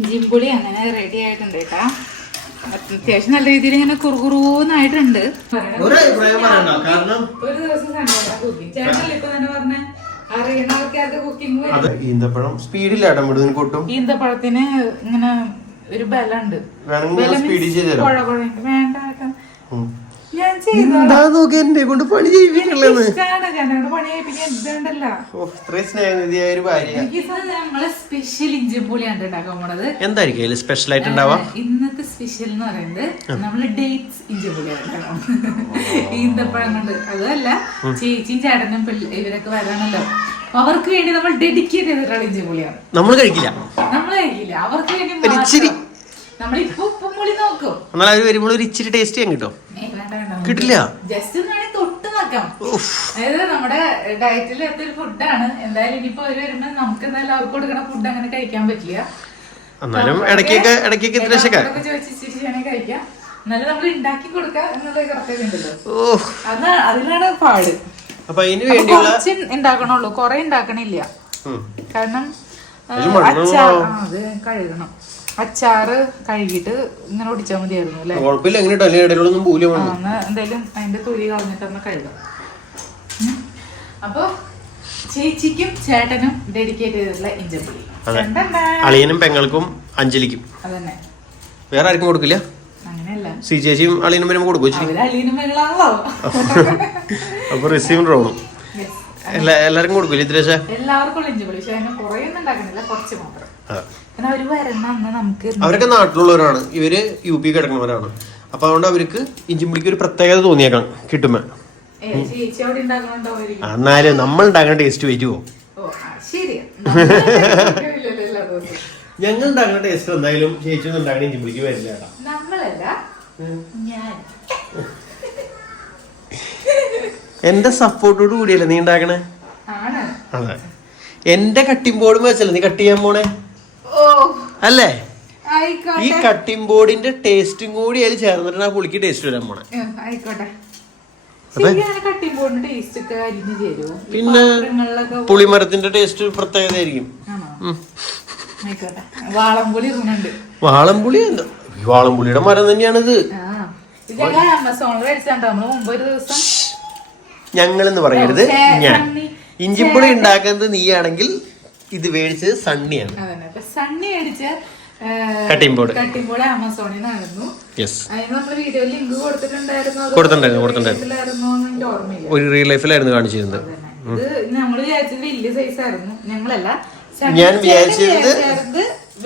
ഇഞ്ചിമ്പുളി അങ്ങനെ റെഡി ആയിട്ടുണ്ട് കേട്ടാ. അത്യാവശ്യം നല്ല രീതിയിൽ ഇങ്ങനെ കുറുകുറൂന്നായിട്ടുണ്ട്. ഒരു ദിവസം ചേട്ടനല്ലേ ഇപ്പൊ തന്നെ പറഞ്ഞ അറിയണവർക്കത് കുക്കിംഗ്. ഈന്തപ്പഴം സ്പീഡില്ലാട്ടോ കൊട്ടും. ഈന്തപ്പഴത്തിന് ഇങ്ങനെ ഒരു ബലമുണ്ട്. വേണ്ട ഞാൻ എന്നെ കൊണ്ട് പണി ചെയ്യിപ്പിക്കണല്ലോ. നമ്മള് സ്പെഷ്യൽ ഇഞ്ചിപ്പുളിയാണ് ഉണ്ടാക്കാൻ പോണത്. എന്തായിരിക്കും സ്പെഷ്യൽ ആയിട്ട് ഉണ്ടാവാ? ഇന്നത്തെ സ്പെഷ്യൽ എന്ന് പറയുന്നത് നമ്മള് ഡേറ്റ്സ് ഇഞ്ചിപ്പുളിയാണ്. ഈന്തപ്പഴം കൊണ്ട് അതല്ല, ചേച്ചിയും ചേട്ടനും ഇവരൊക്കെ വരാണല്ലോ, അവർക്ക് വേണ്ടി നമ്മൾ ഡെഡിക്കേറ്റ് ചെയ്തിട്ടുള്ള ഇഞ്ചിപ്പുളിയാണ്. നമ്മൾ കഴിക്കില്ല, അവർക്ക് വേണ്ടി നമ്മളിപ്പോ ഉപ്പുംപുളി നോക്കും. വരുമ്പോൾ ഒരു ഇച്ചിരി ടേസ്റ്റ് ചെയ്യാൻ കിട്ടും. കിട്ടില്ല, ജസ്റ്റ് തൊട്ട് നോക്കാം. അതായത് നമ്മുടെ ഡയറ്റിൽ എത്തൊരു ഫുഡാണ്. എന്തായാലും ഇനിയിപ്പോ അവര് വരുമ്പോ നമുക്ക് എന്തായാലും അവർക്ക് കൊടുക്കണ ഫുഡ് അങ്ങനെ കഴിക്കാൻ പറ്റില്ല. ചോദിച്ചു കഴിക്കാം. എന്നാലും നമ്മൾ ഉണ്ടാക്കി കൊടുക്കാം എന്നുള്ള കറക്റ്റ് ഉണ്ടല്ലോ. അതിലാണ് പാട്. കുറച്ച് ഉണ്ടാക്കണുള്ളൂ, കൊറേ ഉണ്ടാക്കണില്ല. കാരണം അത് കഴുകണം. അച്ചാറ് കഴുകിട്ട് ഇങ്ങനെ ഒടിച്ചാൽ മതിയായിരുന്നു അല്ലേ? എന്തായാലും അതിന്റെ തൊലി കളഞ്ഞിട്ടൊന്ന് കഴുകാം. അപ്പൊ ചേച്ചിക്കും ചേട്ടനും ഡെഡിക്കേറ്റ് ചെയ്തിട്ടുള്ള ഇഞ്ചിപ്പുളി. അളിയനും പെങ്ങൾക്കും അഞ്ജലിക്കും. അതന്നെ, വേറെ ആർക്കും കൊടുക്കില്ല. അങ്ങനെയല്ല, ചേച്ചിയും അളിയനും വരുമ്പോ കൊടുക്കും. അളിയനും പെങ്ങളാണല്ലോ. അപ്പൊ റിസീവ് റോണും എല്ലാവർക്കും കൊടുക്കില്ല. ഇത്ര എല്ലാവർക്കും ഇഞ്ചിപ്പുളി, പക്ഷെ അതിന് കുറേ ഒന്നും ഉണ്ടാക്കണില്ല, കുറച്ച് മാത്രം. അവരൊക്കെ നാട്ടിലുള്ളവരാണ്, ഇവര് UP കിടക്കുന്നവരാണ്. അപ്പൊ അതുകൊണ്ട് അവർക്ക് ഇഞ്ചിമ്പുളിക്ക് ഒരു പ്രത്യേകത തോന്നിയേക്കാം കിട്ടുമ്പോ. എന്നാലും നമ്മൾ ഉണ്ടാക്കുന്ന ടേസ്റ്റ് വരുമോ? ഞങ്ങൾ ഉണ്ടാക്കുന്ന ടേസ്റ്റ് എന്തായാലും ചേച്ചി ഒന്നും ഉണ്ടാക്കുന്ന ഇഞ്ചിമ്പുളിക്ക് വരില്ല. എന്റെ സപ്പോർട്ടോട് കൂടിയല്ലേ നീ ഉണ്ടാക്കണേ? അതെ, എന്റെ കട്ടിംഗ് ബോർഡ് വെച്ചല്ലേ നീ കട്ട് ചെയ്യാൻ പോണേ അല്ലേ? ഈ കട്ടിംഗ് ബോർഡിന്റെ ടേസ്റ്റും കൂടി അതിൽ ചേർന്നിട്ടാണ് ആ പുളിക്ക് ടേസ്റ്റ് വരാൻ പോണേ. പിന്നെ പുളിമരത്തിന്റെ ടേസ്റ്റ് പ്രത്യേകത ആയിരിക്കും. വാളംപുളിയുടെ മരം തന്നെയാണിത്. ഞങ്ങളെന്ന് പറയരുത്, ഞാൻ. ഇഞ്ചിപ്പുളി ഉണ്ടാക്കുന്നത് നീയാണെങ്കിൽ ഇത് മേടിച്ചത് സണ്ണിയാണ്. സണ്ണി മേടിച്ച കട്ടിംഗ് ബോർഡ് ആമസോണിൽ നിന്നായിരുന്നു. ഒരു റിയൽ ലൈഫിലായിരുന്നു കാണിച്ചിരുന്നത്. നമ്മള് വിചാരിച്ചത് വലിയ സൈസ് ആയിരുന്നു. ഞങ്ങളല്ല, ഞാൻ വിചാരിച്ചത്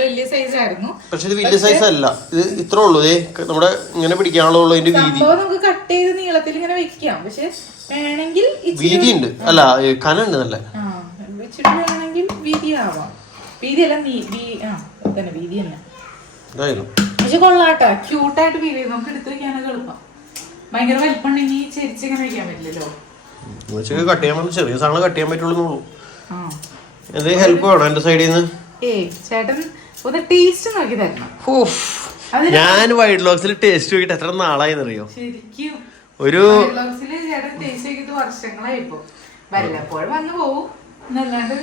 വലിയ സൈസ് ആയിരുന്നു. പക്ഷെ ഇത് വലിയ സൈസ് അല്ല, ഇത് ഇത്ര ഉള്ളൂ. നമ്മുടെ ഇങ്ങനെ പിടിക്കാനുള്ള ഇതിന്റെ വീതി. നമുക്ക് കട്ട് ചെയ്ത് നീളത്തിൽ ഇങ്ങനെ വെക്കാം. പക്ഷെ വേണമെങ്കിൽ വീതി ഉണ്ട്, അല്ല കനുണ്ട് നല്ല. വേണമെങ്കിൽ വീതി ആവാം. വീതിയല്ല, വീതി തന്നെ. പക്ഷെ കൊള്ളാട്ടാ, ക്യൂട്ടായിട്ട് ഫീൽ ചെയ്ത് നമുക്ക് എടുത്ത് വെക്കാനൊക്കെ എളുപ്പം. ഭയങ്കര വലിപ്പുണ്ടെങ്കിൽ ചെരിച്ചിങ്ങനെ വെക്കാൻ പറ്റില്ലല്ലോ. കട്ട് ചെയ്യാൻ ചെറിയ സാധനം കട്ട് ചെയ്യാൻ പറ്റുള്ളൂ. എന്തെങ്കിലും ഹെൽപ്പ് വേണോ എന്റെ സൈഡിൽ നിന്ന്? ചേട്ടൻ ഒന്ന് ടേസ്റ്റ് നോക്കി തരണം. ഞാൻ വൈറ്റ് ലോക്സിൽ ടേസ്റ്റ് നോക്കിട്ട് എത്ര നാളായിന്നറിയോ? ശരിക്കും ഒരു ചേട്ടൻ ടേസ്റ്റ് നോക്കിയിട്ട് വർഷങ്ങളായിപ്പോ. വല്ലപ്പോഴും വന്ന് പോവും എന്നല്ലാണ്ട്.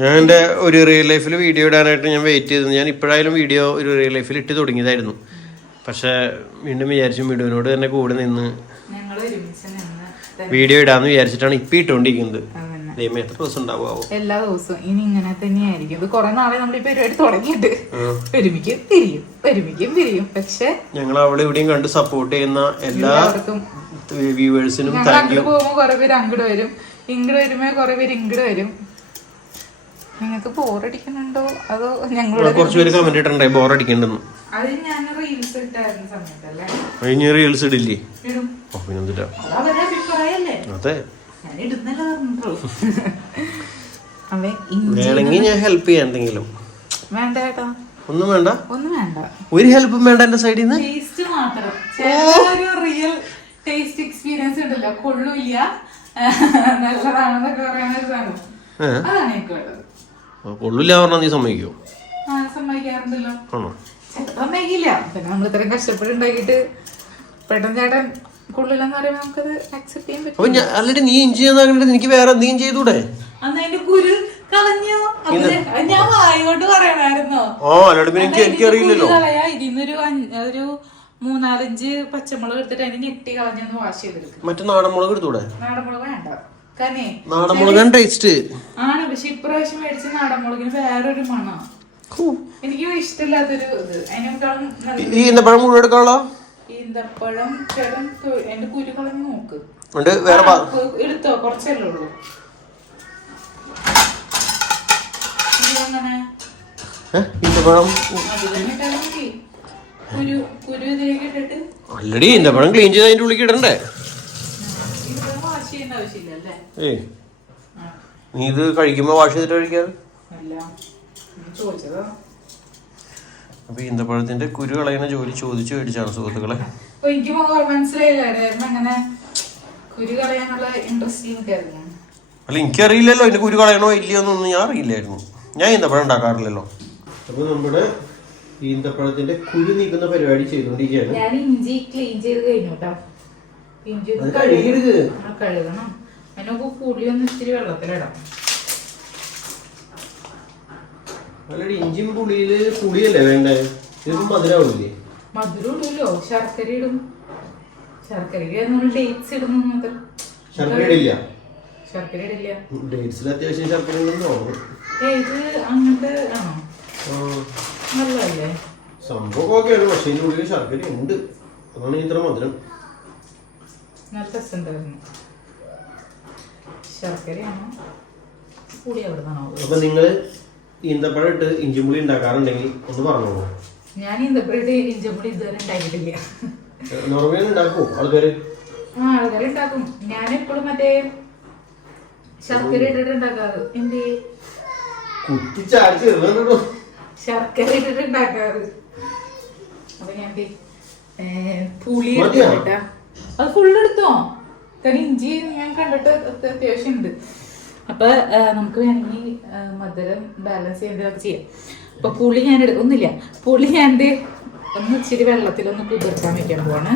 ഞാൻ എൻ്റെ ഒരു റിയൽ ലൈഫിൽ വീഡിയോ ഇടാനായിട്ട് ഞാൻ വെയിറ്റ് ചെയ്തു. ഞാൻ ഇപ്പോഴായാലും വീഡിയോ ഒരു റിയൽ ലൈഫിൽ ഇട്ട് തുടങ്ങിയതായിരുന്നു. പക്ഷെ വീണ്ടും വിചാരിച്ചു വീഡിയോനോട് തന്നെ കൂടെ നിന്ന് വീഡിയോ ഇടാന്ന് വിചാരിച്ചിട്ടാണ് ഇപ്പം ഇട്ടുകൊണ്ടിരിക്കുന്നത്. ദൈവമേ, എത്ര ദിവസം ഉണ്ടാവുമോ? എല്ലാ ദിവസവും ഇനി ഇങ്ങനെ തന്നെയായിരിക്കും. ഇത് കുറെ നാളെ നമ്മൾ ഈ പരിപാടി തുടങ്ങിയിട്ട് ഒരുമിക്കും പിരിയും. പക്ഷെ ഞങ്ങൾ അവിടെ ഇവിടെയും കണ്ട് സപ്പോർട്ട് ചെയ്യുന്ന എല്ലാ വ്യൂവേഴ്സിനും താങ്ക് യു. പോകുമ്പോ കുറെ പേര് അങ്ങോട്ട് വരും, ഇങ്ങോട്ട് വരുമ്പോ കുറെ പേര് ഇങ്ങോട്ട് വരും. നിങ്ങൾക്ക് ബോറടിക്കുന്നുണ്ടോ? അതോ ഞങ്ങളോട് കുറച്ച് പേര് കമന്റ് ഇട്ടുണ്ടായി ബോറടിക്കണ്ടെന്ന്. അത് ഞാൻ റീൽസ് ഇട്ടായിരുന്ന സമയത്തല്ലേ. കഴിഞ്ഞ റീൽസ് ഇടില്ലേ? അതെ, വേണമെങ്കിൽ ഞാൻ ഹെൽപ്പ് ചെയ്യാം എന്തെങ്കിലും. വേണ്ട ചേട്ടാ, ഒന്നും വേണ്ട, ഒരു ഹെൽപ്പും വേണ്ട എന്റെ സൈഡിൽ നിന്ന്. ടേസ്റ്റ് മാത്രം. റിയൽ ടേസ്റ്റ് എക്സ്പീരിയൻസ് ഉണ്ടല്ലോ, കൊള്ളൂല്ല, നല്ലതാണെന്നൊക്കെ പറയുന്ന ഒരു സാധനം. അതാണ് എനിക്ക് വേണ്ടത്. കൊള്ളില്ല പറഞ്ഞാൽ നീ സമ്മതിക്കോ? സമ്മതിക്കാറുണ്ടല്ലോ. സമ്മതിക്കില്ല. പിന്നെ നമ്മൾ ഇത്രയും കഷ്ടപ്പെട്ടുണ്ടാക്കിട്ട് പെട്ടെന്ന് ചേട്ടൻ കൊള്ളില്ലെന്ന് പറയുമ്പോൾ നമുക്കത് അക്സെപ്റ്റ് ചെയ്യാൻ പറ്റും. അപ്പൊ ആൾറെഡി നീ ഇഞ്ചി എനിക്ക് വേറെ എന്തെങ്കിലും ചെയ്തൂടെ? അന്ന് അതിന്റെ കുരു കളഞ്ഞോ? ഞാൻ വായോട്ട് പറയണായിരുന്നോ? എനിക്കറിയില്ലല്ലോ. ഇതിന്നൊരു ഒരു 3-4 പച്ചമുളക് എടുത്തിട്ട് അതിന് ഞെട്ടി കളഞ്ഞൊന്ന് വാഷ് ചെയ്തെടുക്കും. മറ്റേ നാടൻമുളക് എടുത്തൂടെ? നാടൻമുളക് വേണ്ട, കാരണം നാടൻമുളകാണ് ടേസ്റ്റ് ആണ്. പക്ഷെ ഇപ്രാവശ്യം മേടിച്ച നാടൻമുളകിന് വേറൊരു മണം, എനിക്ക് ഇഷ്ടമില്ലാത്തൊരു ഇത്. അതിനേക്കാളും ഈന്തപ്പഴം മുഴുവൻ എടുക്കാനുള്ള ഈന്തപ്പഴം ചേട്ടൻ എന്റെ കുരു കളഞ്ഞ് നോക്ക്. എടുത്തോ, കുറച്ചല്ലേ ഉള്ളൂ. ഓൾറെഡി ഈന്തപ്പഴം ക്ലീൻ ചെയ്ത് അതിന്റെ ഉള്ളിൽ ഇടണ്ടേ? നീ ഇത് കഴിക്കുമ്പോ വാഷ് ചെയ്തിട്ട് കഴിക്കാറ്? അപ്പൊ ഈന്തപ്പഴത്തിന്റെ കുരു കളയുന്ന ജോലി ചോദിച്ചു മേടിച്ചാണ് സുഹൃത്തുക്കളെ. എനിക്ക് മനസ്സിലായില്ലായിരുന്നു അങ്ങനെ കുരു കളയാനുള്ള ഇൻട്രസ്റ്റ്. അല്ല, എനിക്കറിയില്ലല്ലോ ഇതിന്റെ കുരു കളയണോ ഇല്ലയോന്നൊന്നും ഞാൻ അറിയില്ലായിരുന്നു. ഞാൻ ഈന്തപ്പഴം ഉണ്ടാക്കാറില്ലല്ലോ. അപ്പൊ നമ്മുടെ ഈന്തപ്പഴത്തിന്റെ കുരു നീക്കുന്ന പരിപാടി ചെയ്തോണ്ടിരിക്കുകയാണ്. ഞാൻ ഇഞ്ചി ക്ലീൻ ചെയ്ത് കഴിഞ്ഞു കേട്ടോ. ഇഞ്ചി കഴുകണം. അതിനൊക്കെ പുളിയൊന്നും ഇത്തിരി വെള്ളത്തിലിടാം. അല്ലടി, ഇഞ്ചിയും പുളിയില് പുളിയല്ലേ വേണ്ടേ? ഇതിപ്പോ മധുരമാവില്ലേ? മധുരം ഇടുമല്ലോ, ശർക്കര ഇടും. ശർക്കരയ്ക്ക് ഡേറ്റ്സ് ഇടുന്നു മാത്രം. ശർക്കര ഇടില്ല. ശർക്കര ഇടില്ല. ഡേറ്റ്സിൽ അത്യാവശ്യം ശർക്കര ഉണ്ടെന്ന് തോന്നുന്നു. ഇത് അങ്ങനത്തെ ആണോ? നല്ലതല്ലേ സംഭവം? ഒക്കെയാണ്, പക്ഷെ ഇതിന്റെ ഉള്ളിൽ ശർക്കര ഉണ്ട്. അതാണ് ഇത്ര മധുരം. നല്ല രസമുണ്ടായിരുന്നു. ശർക്കരയാണോ പുളി എവിടെ നിന്നാണോ? അപ്പൊ നിങ്ങള് ഈന്തപ്പഴം ഇട്ട് ഇഞ്ചിമുളി ഉണ്ടാക്കാറുണ്ടെങ്കിൽ ഒന്ന് പറഞ്ഞോളൂ. ഞാൻ ഈന്തപ്പഴം ഇട്ട് ഇഞ്ചിമുളി ഇതുവരെ ഉണ്ടാക്കിയിട്ടില്ല. നോർമലി ഉണ്ടാക്കുമോ ആൾക്കാര്? ആൾക്കാര് ഉണ്ടാക്കും. ഞാൻ എപ്പോഴും മറ്റേ ശർക്കര ഇട്ടിട്ട് ഉണ്ടാക്കാറ്. എന്ത് ശർക്കര ഇട്ടിട്ട് ഉണ്ടാക്കാറ്. അപ്പൊ ഞാൻ പുളി എടുത്താ അത് ഫുള്ള് എടുത്തോ? കാരണം ഇഞ്ചി ഞാൻ കണ്ടിട്ട് അത്യാവശ്യം ഉണ്ട്. അപ്പൊ നമുക്ക് വേണമെങ്കിൽ മധുരം ബാലൻസ് ചെയ്യേണ്ടതൊക്കെ ചെയ്യാം. അപ്പൊ പുളി ഞാൻ ഒന്നുമില്ല, പുളി ഞാൻ ഒന്ന് ഇച്ചിരി വെള്ളത്തിലൊന്ന് കുതിർക്കാൻ വെക്കാൻ പോവാണ്.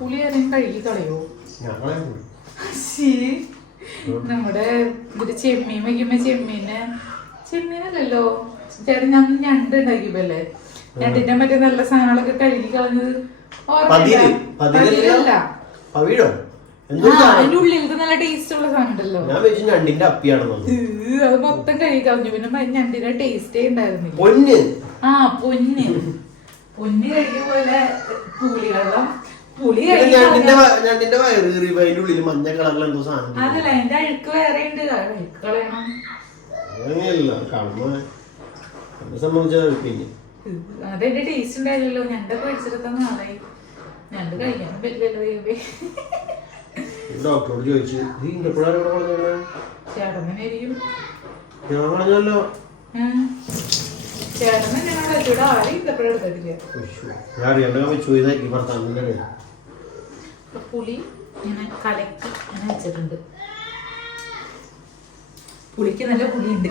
പുളി ആരെയും കഴുകി കളയോ? നമ്മുടെ ഒരു ചെമ്മീൻ വയ്ക്കുമ്പോ ചെമ്മീനല്ലല്ലോ ചേട്ടൻ, ഞാൻ ഞണ്ട് ഉണ്ടാക്കിയപ്പോല്ലേ, ഞണ്ടിന്റെ മറ്റേ നല്ല സാധനങ്ങളൊക്കെ കഴുകി കളഞ്ഞത് ഓർമ്മയില്ല. അതിന്റെ ഉള്ളിലത്തെ നല്ല ടേസ്റ്റ് ഉള്ള സാധനം ഉണ്ടല്ലോ, അത് മൊത്തം കഴുകി കളഞ്ഞു. പിന്നെ ഞണ്ടിന്റെ ടേസ്റ്റേ ഉണ്ടായിരുന്നില്ല. പൊന്ന് കഴുകിയ പോലെ പുളിവെള്ളം അതല്ല, എന്റെ അഴുക്ക് വേറെ ഉണ്ട്, അഴുക്ക് കളയണം. അതെന്റെ ടേസ്റ്റ് ഉണ്ടായില്ലല്ലോ. ഞണ്ട് പഠിച്ചെടുത്ത നാളായി. ഞണ്ട് കഴിക്കാനും പറ്റില്ലല്ലോ. ഡോക്ടറോട് ചോദിച്ചു, ചേട്ടൻ തന്നെ ആയിരിക്കും. ചേട്ടൻ തന്നെയാണ് ഇവിടെ ആരും ഇതപ്പോഴും എടുത്തിട്ടില്ല. പുളി ഇങ്ങനെ കലക്കി ഇങ്ങനെ വെച്ചിട്ടുണ്ട്. പുളിക്ക് നല്ല പുളിയുണ്ട്.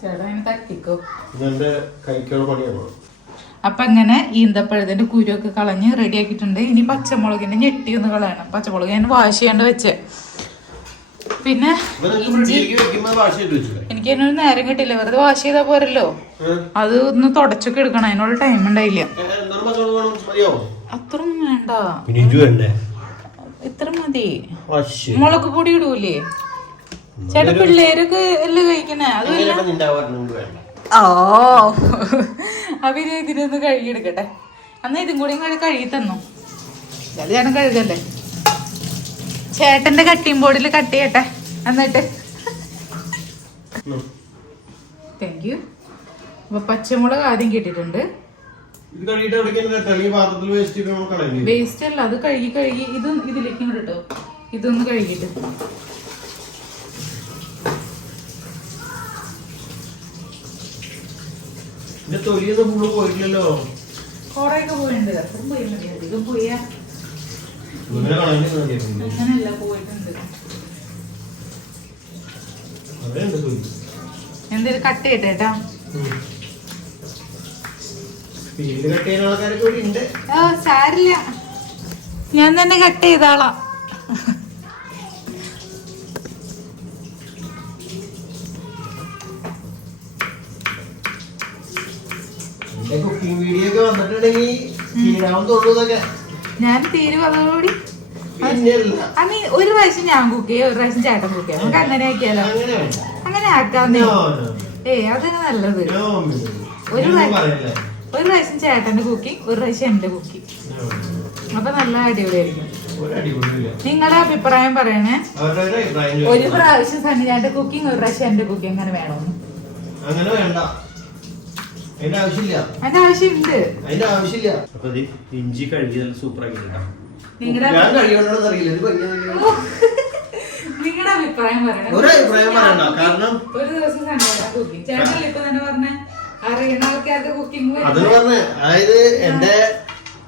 ചേട്ടൻ തട്ടിക്കോ. അപ്പൊ അങ്ങനെ ഈന്തപ്പഴത്തിന്റെ കുരുവൊക്കെ കളഞ്ഞ് റെഡി ആക്കിയിട്ടുണ്ട്. ഇനി പച്ചമുളകിന്റെ ഞെട്ടി ഒന്ന് കളയണം. പച്ചമുളക് ഞാൻ വാഷ് ചെയ്യാണ്ട് വെച്ചേ. പിന്നെ എനിക്ക് അതിനൊരു നേരം കിട്ടില്ല, വെറുതെ വാഷ് ചെയ്താ പോരല്ലോ. അത് ഒന്ന് തുടച്ചൊക്കെ എടുക്കണം, അതിനുള്ള ടൈം ഉണ്ടായില്ല. അത്രയൊന്നും വേണ്ട, ഇത്ര മതി. മുളക് പൊടി ഇടൂലേ ചേട്ടാ? പിള്ളേരൊക്കെ അല്ലേ കഴിക്കണേ? അതുമില്ല. അപ്പൊ ഇതിനൊന്ന് കഴുകിയെടുക്കട്ടെ. എന്നാ ഇതും കൂടി കഴുകി തന്നു. ചേട്ടൻ കഴുകല്ലേ. ചേട്ടന്റെ കട്ടിംഗ് ബോർഡിൽ കട്ട് ചെയ്യട്ടെ എന്നിട്ട്. Thank you. അപ്പൊ പച്ചമുളക് ആദ്യം കിട്ടിയിട്ടുണ്ട്. വേസ്റ്റ് അല്ല, അത് കഴുകി ഇത് ഇതിലേക്ക് ഇങ്ങോട്ട് ഇട്ടോ. ഇതൊന്ന് കഴുകിട്ട് കൊറേയൊക്കെ പോയിട്ടുണ്ട്. അത്രയും പോയി മതി, അധികം പോയാ അങ്ങനെയല്ല പോയിട്ടുണ്ട്. എന്തേലും കട്ട് ചെയ്യട്ടെ. സാരില്ല, ഞാൻ തന്നെ കട്ട് ചെയ്താളാം. കുക്കിംഗ് വീഡിയോ ഒക്കെ വന്നിട്ടുണ്ടെങ്കിൽ ഞാൻ തീരുവതോടുകൂടി ഒരു പ്രാവശ്യം ഞാൻ കുക്ക് ചെയ്യാം, ഒരു പ്രാവശ്യം ചേട്ടൻ കുക്ക് ചെയ്യാം. നമുക്ക് അങ്ങനെ ആക്കിയാലോ? അങ്ങനെ ആക്കാന്നേ. അതാണ് നല്ലത്. ഒരു പ്രാവശ്യം ചേട്ടന്റെ കുക്കിംഗ്, ഒരു പ്രാവശ്യം എന്റെ കുക്കിംഗ്. അപ്പൊ നല്ല അടിപൊളിയായിരിക്കും. നിങ്ങളുടെ അഭിപ്രായം പറയണേ. ഒരു പ്രാവശ്യം സണ്ണിചാന്റെ കുക്കിംഗ്, ഒരു പ്രാവശ്യം എന്റെ കുക്കിംഗ് അങ്ങനെ വേണമെന്ന്. അങ്ങനെ വേണ്ട, അതിന്റെ ആവശ്യമുണ്ട്. ഇഞ്ചി കഴുകിയാൽ സൂപ്പർ ആക്കിട്ടാ. നിങ്ങളുടെ അഭിപ്രായം പറയണം. ഒരു അഭിപ്രായം പറയണ്ട, കാരണം ഒരു ദിവസം കുക്കിംഗ് ചേട്ടനല്ലേ ഇപ്പൊ തന്നെ പറഞ്ഞ അറിയുന്ന ആൾക്കാർക്ക് കുക്കിംഗ് അതെന്ന് പറഞ്ഞ. അതായത് എന്റെ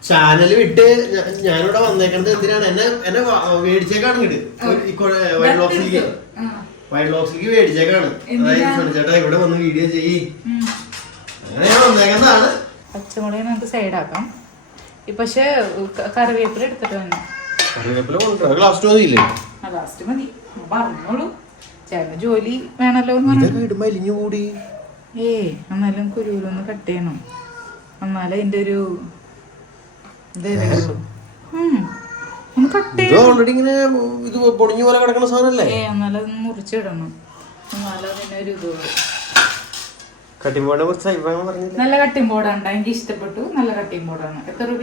ചാനൽ വിട്ട് ഞാനിവിടെ വന്നേക്കണത് എന്തിനാണ്? എന്നെ മേടിച്ചേക്കാണ് ഇങ്ങോട്ട് വൈറ്റ് ബോക്സിലേക്ക് മേടിച്ചേക്കാണ്. അതായത് ചേട്ടാ ഇവിടെ വന്ന് വീഡിയോ ചെയ്യ്, അങ്ങനെ വന്നേക്കുന്നതാണ്. പച്ചമുളക് നമുക്ക് സൈഡാക്കാം. പക്ഷെ കറിവേപ്പില എടുത്തിട്ട് തന്നെ. കറിവേപ്പില ലാസ്റ്റ് മതിയില്ലേ? ലാസ്റ്റ് മതി, പറഞ്ഞോളൂ. ചേട്ടന് ജോലി വേണല്ലോ കൂടി. എന്നാലും കുരുവിലൊന്ന് കട്ട് ചെയ്യണം, എന്നാലും അതിന്റെ ഒരു എന്നാലും മുറിച്ചിടണം, എന്നാലും അതിനൊരു ഇത്. നല്ല കട്ടിംഗ് ബോർഡാണ്, എനിക്ക് ഇഷ്ടപ്പെട്ടു. നല്ല കട്ടിംഗ് ബോർഡാണ്. എത്ര രൂപ?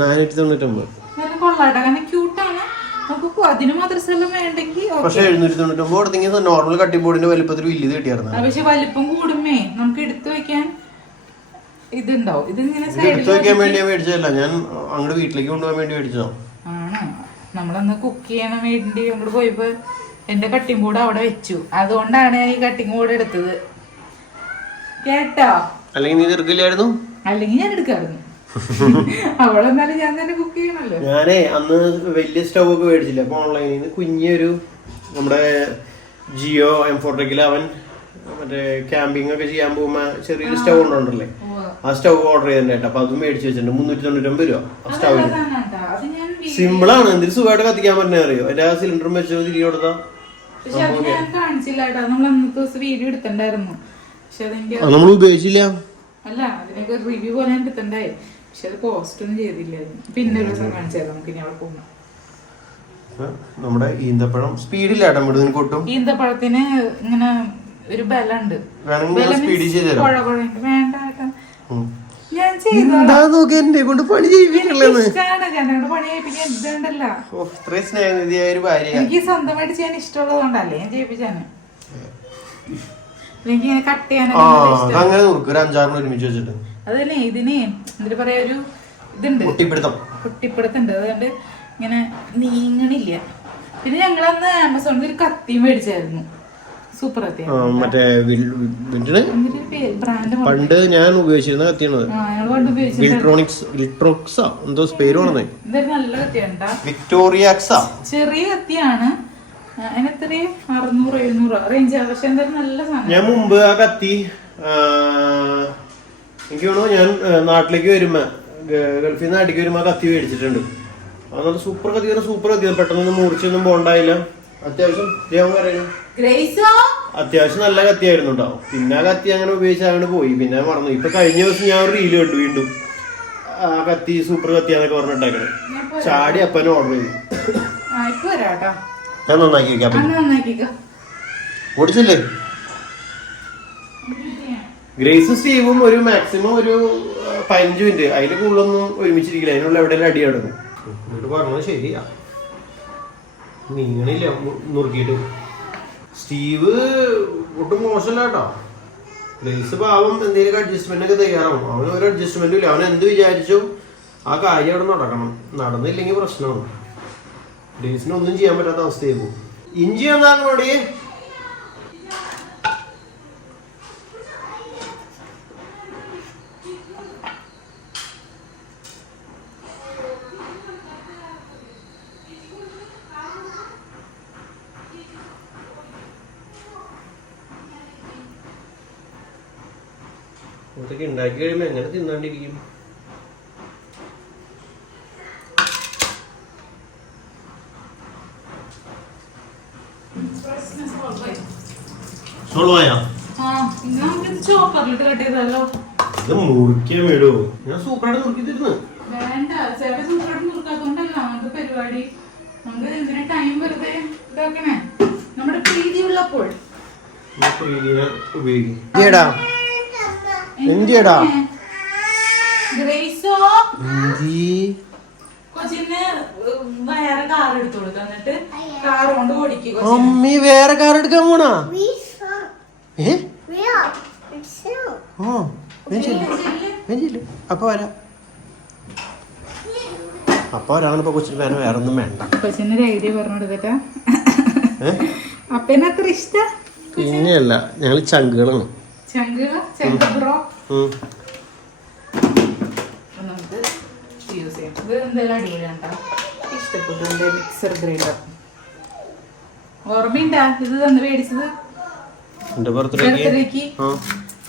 499. നല്ല കൊള്ളാട്ടോ, കാരണം ക്യൂട്ടാണ്. നമുക്ക് അതിന് മാത്രം സ്ഥലം വേണ്ടെങ്കിൽ. പക്ഷെ 799 നോർമൽ കട്ടിംഗ് ബോർഡിന്റെ വലിപ്പത്തിൽ വലിയത് കിട്ടിയായിരുന്നു. പക്ഷെ വലിപ്പം കൂടുമേ, നമുക്ക് എടുത്തു വെക്കാൻ ഇതുണ്ടാവും. ഇതിങ്ങനെ എടുത്തു വെക്കാൻ വേണ്ടി മേടിച്ചതല്ല, ഞാൻ അങ്ങോട്ട് വീട്ടിലേക്ക് കൊണ്ടുപോകാൻ വേണ്ടി മേടിച്ചോ. ആണ്, നമ്മളന്ന് കുക്ക് ചെയ്യാൻ വേണ്ടി അങ്ങോട്ട് പോയപ്പോ എന്റെ കട്ടിംഗ് ബോർഡ് അവിടെ വെച്ചു. അതുകൊണ്ടാണ് ഈ കട്ടിംഗ് ബോർഡ് എടുത്തത്. കേട്ടോ? അല്ലെങ്കിൽ നീ എടുക്കില്ലായിരുന്നു? അല്ലെങ്കിൽ ഞാൻ എടുക്കായിരുന്നു. അവിടെ എന്നാലും ഞാൻ തന്നെ കുക്ക് ചെയ്യണല്ലോ. ഞാനേ അന്ന് വലിയ സ്റ്റവ് ഒക്കെ മേടിച്ചില്ല. അപ്പൊ ഓൺലൈനിൽ നിന്ന് കുഞ്ഞൊരു നമ്മുടെ ജിയോ M4 അവൻ മറ്റേ ക്യാമ്പിംഗ് ഒക്കെ ചെയ്യാൻ പോകുമ്പോ ചെറിയൊരു സ്റ്റവ് കൊണ്ടുണ്ടല്ലേ, ആ സ്റ്റവ് ഓർഡർ ചെയ്തിട്ടുണ്ട്. അപ്പൊ അതും മേടിച്ചു വെച്ചിട്ടുണ്ട്. 399 രൂപ ആ സ്റ്റവിന്. സിമ്പിളാണ്, എന്തൊരു സുഖമായിട്ട് കത്തിക്കാൻ പറ്റുന്ന അറിയോ. അതിന്റെ ആ സിലിണ്ടറും വെച്ച് തിരികെ കൊടുത്താ. നമ്മൾ ഉപയോഗിച്ചില്ല. അല്ല, അതിനൊക്കെ റിവ്യൂ പോലെ എടുത്തണ്ടായി. പക്ഷെ അത് പോസ്റ്റ് ഒന്നും ചെയ്തില്ലായിരുന്നു. പിന്നെ ഒരു ദിവസം കാണിച്ചാൽ നമുക്ക് ഇനി അവിടെ പോകും. നമ്മുടെ ഈന്തപ്പഴം സ്പീഡില്ല കൊട്ടും. ഈന്തപ്പഴത്തിന് ഇങ്ങനെ ഒരു ബലുണ്ട്. വേണ്ട, ഞാൻ എനിക്ക് സ്വന്തമായിട്ട് ചെയ്യാൻ ഇഷ്ടമുള്ളതുകൊണ്ടല്ലേ ഞാൻ ചെയ്യിപ്പിച്ചാണ്. അതല്ലേ ഇതിന് എന്താ പറയാ, ഒരു ഇതുണ്ട്, പൊട്ടിപ്പിടുത്തുണ്ട്. അതുകൊണ്ട് ഇങ്ങനെ നീങ്ങണില്ല. പിന്നെ ഞങ്ങളന്ന് ആമസോണിൽ ഒരു കത്തി മേടിച്ചായിരുന്നു. സൂപ്പർ കത്തി. പണ്ട് ഞാൻ ഉപയോഗിച്ചിരുന്ന കത്തിയാണ്. നല്ല കത്തിയാണ്, വിക്ടോറിയാക്സാ. ചെറിയ കത്തിയാണ്. അതിനെത്ര 600-700 റേഞ്ച്. പക്ഷെ എന്തായാലും നല്ല സാധനം. ഞാൻ മുമ്പ് ആ കത്തി എനിക്ക് തോന്നുന്നു ഞാൻ നാട്ടിലേക്ക് വരുമ്പോ, ഗൾഫിൽ നിന്ന് നാട്ടിലേക്ക് വരുമ്പോ കത്തി മേടിച്ചിട്ടുണ്ട്. അത് സൂപ്പർ കത്തി, സൂപ്പർ കത്തി. പെട്ടെന്നൊന്നും മുറിച്ചൊന്നും പോണ്ടായില്ല. അത്യാവശ്യം അത്യാവശ്യം നല്ല കത്തിയായിരുന്നു കേട്ടോ. പിന്നെ ആ കത്തി അങ്ങനെ ഉപയോഗിച്ച് അങ്ങനെ പോയി, പിന്നെ മറന്നു. ഇപ്പൊ കഴിഞ്ഞ ദിവസം ഞാൻ ഒരു റീല് കണ്ടു, വീണ്ടും ആ കത്തി സൂപ്പർ കത്തിയാന്നൊക്കെ പറഞ്ഞിട്ടേക്കണേ. ചാടി അപ്പനെ ഓർഡർ ചെയ്തു. ഞാൻ നന്നാക്കി വെക്കാം. ഓടിച്ചല്ലേ? ഗ്രേസും സ്റ്റീവും ഒരു മാക്സിമം ഒരു 15 മിനിറ്റ്, അതിൽ കൂടുതലൊന്നും ഒരുമിച്ചിരിക്കില്ല. അതിനുള്ള എവിടെയെങ്കിലും അടി കിടക്കും. എന്നിട്ട് പറഞ്ഞത് ശരിയാ, നിങ്ങളില്ല നുറുക്കിയിട്ട്. സ്റ്റീവ് ഒട്ടും മോശമല്ല കേട്ടോ. ഗ്രേസ് പാവം എന്തെങ്കിലും അഡ്ജസ്റ്റ്മെന്റ് ഒക്കെ തയ്യാറാവും. അവന് ഒരു അഡ്ജസ്റ്റ്മെന്റും ഇല്ല. അവൻ എന്ത് വിചാരിച്ചു ആ കാര്യം അവിടെ നടക്കണം. നടന്നില്ലെങ്കിൽ പ്രശ്നമാണ്. ഗ്രേസിന് ഒന്നും ചെയ്യാൻ പറ്റാത്ത അവസ്ഥയായിരുന്നു. ഇഞ്ചി എന്നാണ് കൂടി ഇതൊക്കെ ഉണ്ടാക്കി കഴിയുമ്പോ എങ്ങനെ തിന്നാണ്ടിരിക്കും? ഇത് മുറിക്കാൻ വേടോ, ഞാൻ സൂപ്പറായിട്ട് മുറുക്കി തരുന്നു. വേണ്ട, ചേട്ടൻ സൂപ്പറായിട്ട് മുറുക്കാത്തോണ്ടല്ല നമുക്ക് പരിപാടി. നമുക്ക് എന്തിനാ ടൈം വെറുതെ ഇതാക്കണേ? നമ്മുടെ പ്രീതി ഉള്ളപ്പോൾ കൊച്ചിന് വേറെ കാർ എടുത്തു കൊടുക്കാം, എന്നിട്ട് കാർ കൊണ്ട് ഓടിക്കുക. അമ്മി വേറെ കാർ എടുക്കാൻ പോണാ? അപ്പൊ വരാം. അപ്പൊ ഒരാളിപ്പോ കൊച്ചിന് വേറെ വേറെ ഒന്നും വേണ്ട. കൊച്ചിന് ഒരു ഐഡിയ പറഞ്ഞു കൊടുക്കട്ടെ. അപ്പനെ അത്ര ഇഷ്ട? പിന്നെയല്ല, ഞങ്ങള് ചങ്കുകളാണ്. ബ്രോ നമുക്ക് യൂസ് ചെയ്യാം. ഇത് എന്തായാലും അടിപൊളിയാണ്ടാ, ഇഷ്ടപ്പെട്ടു. മിക്സർ ഗ്രൈൻഡർ ഓർമ്മയുണ്ടാ? ഇത് തന്നെ മേടിച്ചത് ബർത്ത്ഡേക്ക്.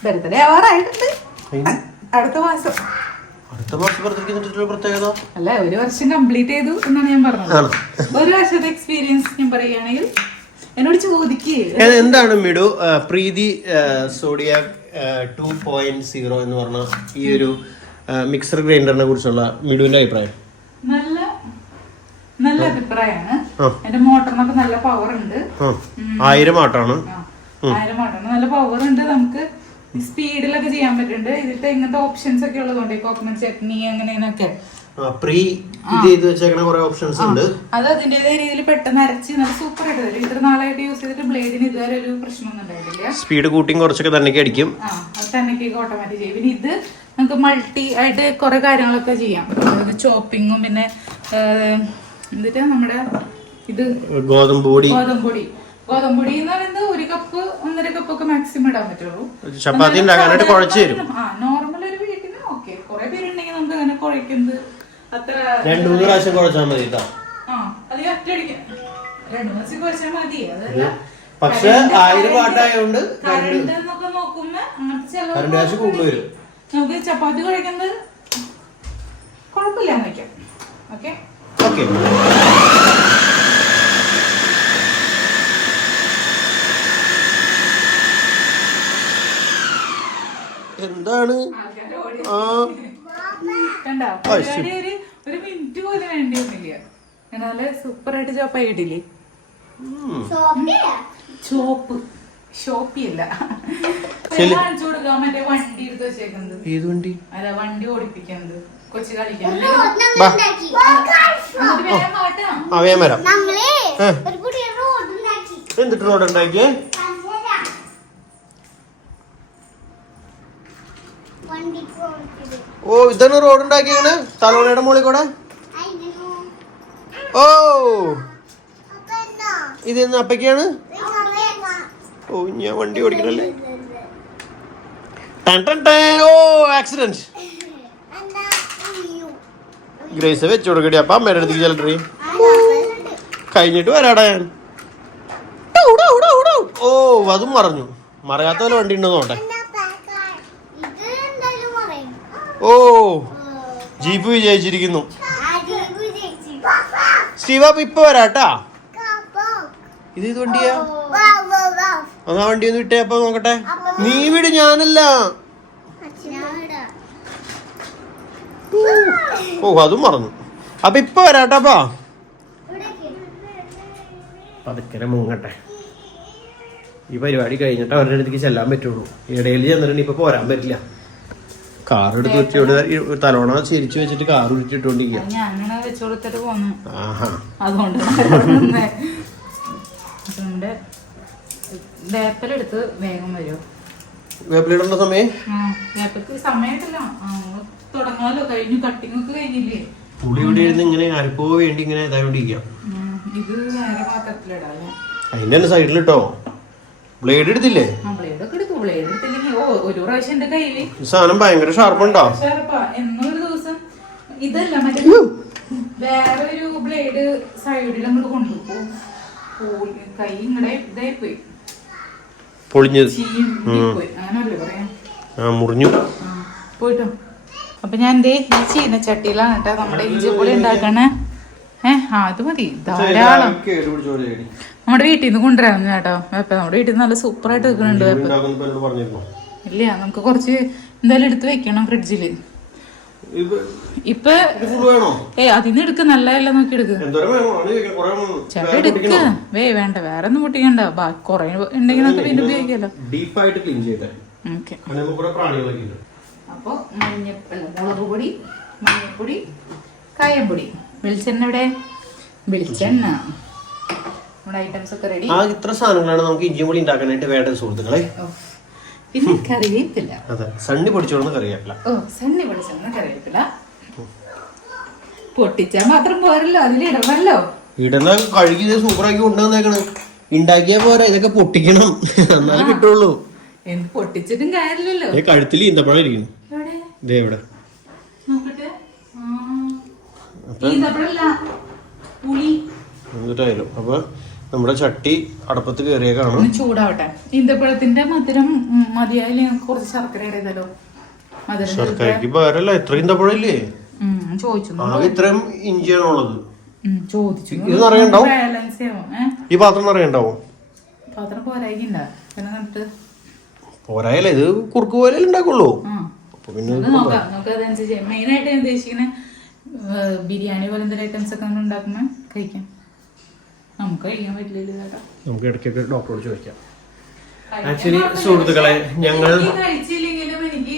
ബർത്ത്ഡേ ആവാറായിട്ടുണ്ട്, അടുത്ത മാസം. അല്ല, ഒരു വർഷം കംപ്ലീറ്റ് ചെയ്തു എന്നാണ് ഞാൻ പറഞ്ഞത്. ഒരു വർഷത്തെ എക്സ്പീരിയൻസ് ഞാൻ പറയുകയാണെങ്കിൽ എന്നോട് ചോദിക്കേ. എന്താണ് മിഡു പ്രീതി സോഡിയാക് 2.0 എന്ന് പറഞ്ഞ ഈ ഒരു മിക്സർ ഗ്രൈൻഡറിനെ കുറിച്ചുള്ള മിഡുവിന്റെ അഭിപ്രായം? നല്ല അഭിപ്രായമാണ്. എന്റെ മോട്ടറിനൊക്കെ നല്ല പവർ ഉണ്ട്. 1000 വാട്ടാണ്. 1000 വാട്ടാണ്, നല്ല പവർ ഉണ്ട്. നമുക്ക് സ്പീഡിലൊക്കെ ചെയ്യാൻ പറ്റുന്നുണ്ട്. ഇതിലത്തെ ഇങ്ങനത്തെ ഓപ്ഷൻസ് ഒക്കെ ഉള്ളതുകൊണ്ട് കോക്കനട്ട് ചട്നി അങ്ങനെയൊക്കെ അത് അതിന്റേതായ രീതിയിൽ പെട്ടെന്ന് അരച്ച് നല്ല സൂപ്പർ ആയിട്ട് വരും. ഇത്ര നാളായിട്ട് യൂസ് ചെയ്തിട്ട് ബ്ലേഡിന് ഇതുവരെ ഒരു പ്രശ്നമൊന്നും ഉണ്ടായിട്ടില്ല. സ്പീഡ് കൂട്ടിയും കുറച്ചൊക്കെ തന്നെ അടിക്കും. അത് തന്നെ ഓട്ടോമാറ്റിക് ചെയ്യും. പിന്നെ ഇത് നമുക്ക് മൾട്ടി ആയിട്ട് കുറെ കാര്യങ്ങളൊക്കെ ചെയ്യാം. ചോപ്പിങ്ങും പിന്നെ എന്നിട്ട് നമ്മുടെ ഇത് ഗോതമ്പൊടി എന്ന് പറയുന്നത് 1 കപ്പ് 1.5 കപ്പൊക്കെ മാക്സിമം ഇടാൻ പറ്റുള്ളൂ. ചപ്പാത്തി ഉണ്ടാക്കാനായിട്ട് കുഴച്ച് തരും. നോർമൽ ഒരു വീട്ടിന് ഓക്കെ. കുറെ പേരുണ്ടെങ്കിൽ നമുക്ക് അങ്ങനെ കുഴക്കുന്നത് അത്ര 2-3 പ്രാവശ്യം കുഴച്ചാൽ മതി. അത് ഒറ്റയടിക്ക് 2 പ്രാവശ്യം കുഴച്ചാൽ മതി. അതല്ല, പക്ഷെ 1000 വാട്ടായതുകൊണ്ട് കറണ്ട് എന്നൊക്കെ നോക്കുമ്പോ അങ്ങനത്തെ ചില നമുക്ക് ചപ്പാത്തി കുഴക്കുന്നത് കുഴപ്പമില്ലാന്ന് വെക്കാം. ഓക്കെ. എന്താണ് ഒരു മിനിറ്റ് പോലും വേണ്ടി വന്നില്ല. എന്നാല് സൂപ്പർ ആയിട്ട് ചോപ്പായിട്ടില്ലേ? ഷോപ്പിയല്ല, കാണിച്ചു കൊടുക്കാൻ മറ്റേ വണ്ടി എടുത്ത് വെച്ചേക്കുന്നത്. ഏത് വണ്ടി? അല്ല, വണ്ടി ഓടിപ്പിക്കുന്നത്, കൊച്ചു കളിക്കാൻ. എന്നിട്ട് റോഡ് ഉണ്ടാക്കിയേ? ഓ, ഇതാണ് റോഡ് ഉണ്ടാക്കിയാണ് തലോണയുടെ മുകളിൽ കൂടെ. ഓ, ഇതെന്ന് അപ്പക്കാണ്. ഓ, ഞാൻ വണ്ടി ഓടിക്കണല്ലേ. ഓ, ആക്സിഡന്റ്. ഗ്രേസ് വെച്ച് കൊടുക്കടി. അപ്പൊ അമ്മയുടെ അടുത്തേക്ക് ചെല്ലട്ടെ. കഴിഞ്ഞിട്ട് വരാടാ ഞാൻ. ഓ, അതും മറഞ്ഞു. മറയാത്ത പോലെ വണ്ടി ഉണ്ടോ നോട്ടെ. ഓ, ജീപ്പ് വിജയിച്ചിരിക്കുന്നു. സ്റ്റീവ് അപ്പൊ ഇപ്പൊ വരാട്ടാ. ഇത് വണ്ടിയാ? അതാ വണ്ടി ഒന്ന് വിട്ടേ. അപ്പൊ നോക്കട്ടെ. നീ വിട്, ഞാനല്ല. ഓ, അതും മറന്നു. അപ്പൊ ഇപ്പൊ വരാട്ടാപ്പാ. പതുക്കനെ മുങ്ങട്ടെ. ഈ പരിപാടി കഴിഞ്ഞിട്ട് അവരുടെ അടുത്തേക്ക് ചെല്ലാൻ പറ്റുള്ളൂ. ഇടയിൽ ചെന്നിട്ട് ഇപ്പൊ പോരാൻ പറ്റില്ല. കാർ എടുത്ത് വെച്ചോട് തലോണ ചിരിച്ചു വെച്ചിട്ട് കാർ ഉരുട്ടിട്ടോണ്ടിരിക്കുക. വേപ്പിലെടുത്ത് വേഗം വരുമോ? വേപ്പിലിടേണ്ട സമയം സമയത്തില്ല, തുടങ്ങാലോ. കഴിഞ്ഞു, കട്ടിങ് ഒക്കെ കഴിഞ്ഞില്ലേ? പുളി ഇവിടെ ഇരുന്ന് ഇങ്ങനെ അരപ്പോ വേണ്ടി ഇങ്ങനെ ഇതായോണ്ടിരിക്കാം. ഇത് വേറെ പാത്രത്തിലിടാം. അതിന്റെ സൈഡിലിട്ടോ. ബ്ലേഡ് എടുത്തില്ലേ? ഒരു പ്രാവശ്യം എന്റെ കയ്യില് സാധനം ഭയങ്കര ഷാർപ്പുണ്ടോ? ഷാർപ്പാ. എന്നൊരു ദിവസം ഇതല്ല, മറ്റേ വേറെ ഒരു ബ്ലേഡ് സൈഡിൽ നമ്മൾ കൊണ്ടുപോകും. കൈ ഇങ്ങടെ ഇതായി പോയി, പൊളിഞ്ഞത്. അങ്ങനല്ലേ പറയാം. മുറിഞ്ഞു പോയിട്ടോ. അപ്പൊ ഞാൻ എന്തേ ഈ ചീനച്ചട്ടിയിലാണ് കേട്ടോ നമ്മുടെ ഇഞ്ചിപ്പുളി ഉണ്ടാക്കണേ. അത് മതി ധാരാളം. നമ്മുടെ വീട്ടിൽ നിന്ന് കൊണ്ടുവരാം കേട്ടോ വേപ്പ. നമ്മുടെ വീട്ടിൽ നിന്ന് നല്ല സൂപ്പറായിട്ട് വെക്കുന്നുണ്ട് വേപ്പ. ഇല്ല, നമുക്ക് കുറച്ച് എന്തായാലും എടുത്ത് വെക്കണം ഫ്രിഡ്ജില്. ഇപ്പൊ അതിന്ന് എടുക്ക, നല്ലതല്ല നോക്കി എടുക്ക ചേട്ടാ, എടുക്ക. വേണ്ട, വേറെ ഒന്നും പൊട്ടിക്കണ്ട. കൊറേ ഉണ്ടെങ്കിൽ നമുക്ക് വീണ്ടും ഉപയോഗിക്കാലോ. ഓക്കെ. അപ്പൊ മുളക് പൊടി, മഞ്ഞപ്പൊടി, കായംപൊടി, വെളിച്ചെണ്ണ. ഇവിടെ വെളിച്ചെണ്ണ, നമ്മുടെ ഐറ്റംസ് ഒക്കെ റെഡി. ഇത്ര സാധനങ്ങളാണ് നമുക്ക് ഇഞ്ചിമുളി ഉണ്ടാക്കാനായിട്ട് വേണ്ടത് സുഹൃത്തുക്കളെ. പിന്നെ കറിവേപ്പില. അതെ, സണ്ണി പൊടിച്ചോളന്ന് കറിവേപ്പില. സണ്ണി പൊടിച്ചോളന്ന് കറിവേപ്പില. പൊട്ടിച്ചാൽ മാത്രം പോരല്ലോ, അതിലിടണല്ലോ. ഇടണ കഴുകി സൂപ്പറാക്കി കൊണ്ടുവന്നേക്കണ്. ഉണ്ടാക്കിയാ പോരാ, ഇതൊക്കെ പൊട്ടിക്കണം, എന്നാലും കിട്ടുള്ളൂ. എന്ത് പൊട്ടിച്ചിട്ടും കാര്യമില്ലല്ലോ. കഴുത്തിൽ ഈന്തപ്പഴം ഇരിക്കുന്നു. ഇവിടെ നോക്കട്ടെ. എന്നിട്ടായാലും അപ്പൊ നമ്മുടെ ചട്ടി അടപ്പത്ത് കയറിയേക്കാണ്. ചൂടാവട്ടെ. ഈന്തപ്പഴത്തിന്റെ മധുരം മതിയായാലും കുറച്ച് ശർക്കര ഇടേതല്ലോ. ശർക്കരക്ക് പകരല്ല, എത്ര ഈന്തപ്പഴം ഇല്ലേ ചോദിച്ചു. ഇത്രയും ഇഞ്ചിയാണുള്ളത്. ചോദിച്ചു. ഇത് നിറയണ്ടാവും, ഈ പാത്രം നിറയണ്ടാവും. പാത്രം പോരായിണ്ടാ പോരായല്ലേ, ഇത് കുറുക്ക് പോലെ ഉണ്ടാക്കുള്ളൂ. മെയിനായിട്ട് ഉദ്ദേശിക്കുന്ന ബിരിയാണി പോലെ എന്തെങ്കിലും ഐറ്റംസ് ഒക്കെ നമ്മൾ ഉണ്ടാക്കുമ്പോ കഴിക്കാം. നമുക്ക് കഴിക്കാൻ പറ്റില്ല. നമുക്ക് ഇടയ്ക്കൊക്കെ ഡോക്ടറോട് ചോദിക്കാം. ആക്ച്വലി സുഹൃത്തുക്കളെ, ഞങ്ങൾ കഴിച്ചില്ലെങ്കിലും എനിക്ക്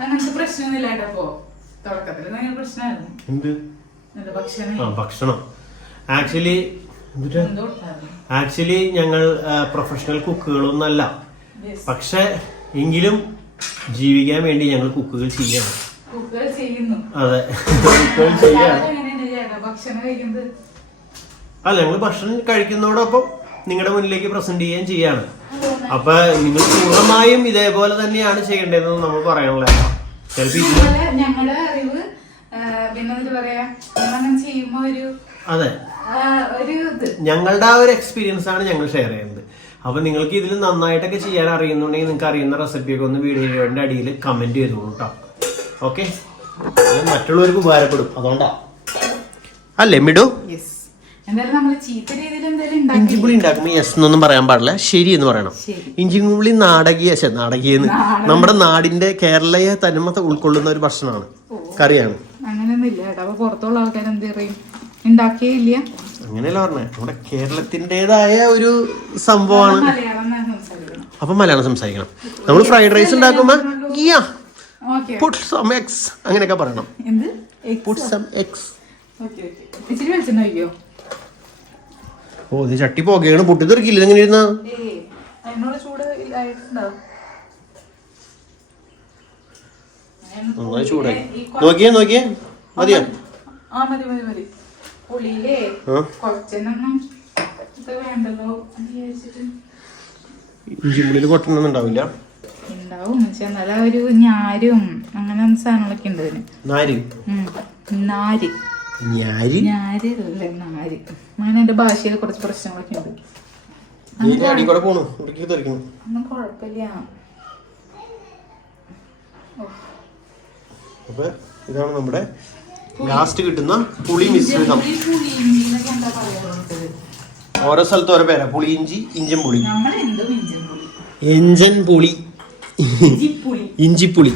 അങ്ങനത്തെ പ്രശ്നമൊന്നുമില്ല കേട്ടോ. തുടക്കത്തിൽ ഭയങ്കര പ്രശ്നമായിരുന്നു. എന്ത് ഭക്ഷണം? ആക്ച്വലി ഞങ്ങൾ പ്രൊഫഷണൽ കുക്കുകളൊന്നല്ല. പക്ഷെ എങ്കിലും ജീവിക്കാൻ വേണ്ടി ഞങ്ങൾ കുക്കുകൾ ചെയ്യണം. അതെ, കുക്കുകൾ ചെയ്യണം. അല്ല, ഞങ്ങൾ ഭക്ഷണം കഴിക്കുന്നതോടൊപ്പം നിങ്ങളുടെ മുന്നിലേക്ക് പ്രസന്റ് ചെയ്യാൻ ചെയ്യാണ്. അപ്പൊ നിങ്ങൾ പൂർണ്ണമായും ഇതേപോലെ തന്നെയാണ് ചെയ്യേണ്ടതെന്ന് നമ്മൾ പറയാനുള്ള ഞങ്ങളുടെ അറിവ് പിന്നെ പറയാ ചെയ്യുമ്പോ ഒരു അതെ, ഞങ്ങളുടെ ആ ഒരു എക്സ്പീരിയൻസ് ആണ് ഞങ്ങൾ ഷെയർ ചെയ്യുന്നത്. അപ്പൊ നിങ്ങൾക്ക് ഇതിൽ നന്നായിട്ടൊക്കെ ചെയ്യാൻ അറിയുന്നുണ്ടെങ്കിൽ നിങ്ങൾക്ക് അറിയുന്ന റെസിപ്പിയൊക്കെ ഒന്ന് വീഡിയോയുടെ അടിയിൽ കമന്റ് ചെയ്തോളൂ കേട്ടോ. ഓക്കെ, മറ്റുള്ളവർക്ക് ഉപകാരപ്പെടും, അതുകൊണ്ടാ അല്ലേ മിഡു? ഇഞ്ചിപ്പുളി ഉണ്ടാക്കുമ്പോ യെസ് എന്നൊന്നും പറയാൻ പാടില്ല, ശരി എന്ന് പറയണം. ഇഞ്ചിപ്പുളി നാടകീയെന്ന് നമ്മുടെ നാടിന്റെ കേരളീയ തനിമ ഉൾക്കൊള്ളുന്ന ഒരു ഭക്ഷണമാണ്, കറിയാണ്. അങ്ങനെയല്ല പറഞ്ഞേ, നമ്മുടെ കേരളത്തിൻ്റെതായ ഒരു സംഭവമാണ്. അപ്പൊ മലയാളം സംസാരിക്കണം. നമ്മൾ ഫ്രൈഡ് റൈസ് ഉണ്ടാക്കുമ്പോ put some eggs അങ്ങനെയൊക്കെ പറയണം. put some eggs. ഓ, ഇത് ചട്ടി പോകയാണ്, പൊട്ടി തെറിക്കില്ല. എങ്ങനെ ഇരുന്ന നന്നായി ചൂടായി. നോക്കിയേ മതിയോ? ഇഞ്ചിപ്പുളിയിൽ കൊട്ടൊന്നും ഉണ്ടാവില്ല. ഒരു ഞാരും അങ്ങനെ സാധനങ്ങളൊക്കെ ഉണ്ട്. അങ്ങനെ എന്റെ ഭാഷയിൽ കുറച്ച് പ്രശ്നങ്ങളൊക്കെ ഉണ്ട്. ഒന്നും കുഴപ്പമില്ല. അപ്പൊ ഇതാണ് നമ്മുടെ ലാസ്റ്റ് കിട്ടുന്ന പുളി മിശ്രിതം. ഓരോ സ്ഥലത്ത് ഓരോ പേരാ, പുളിയിഞ്ചി, ഇഞ്ചൻ പുളി, എഞ്ചൻ പുളി, ഇഞ്ചിപ്പുളി.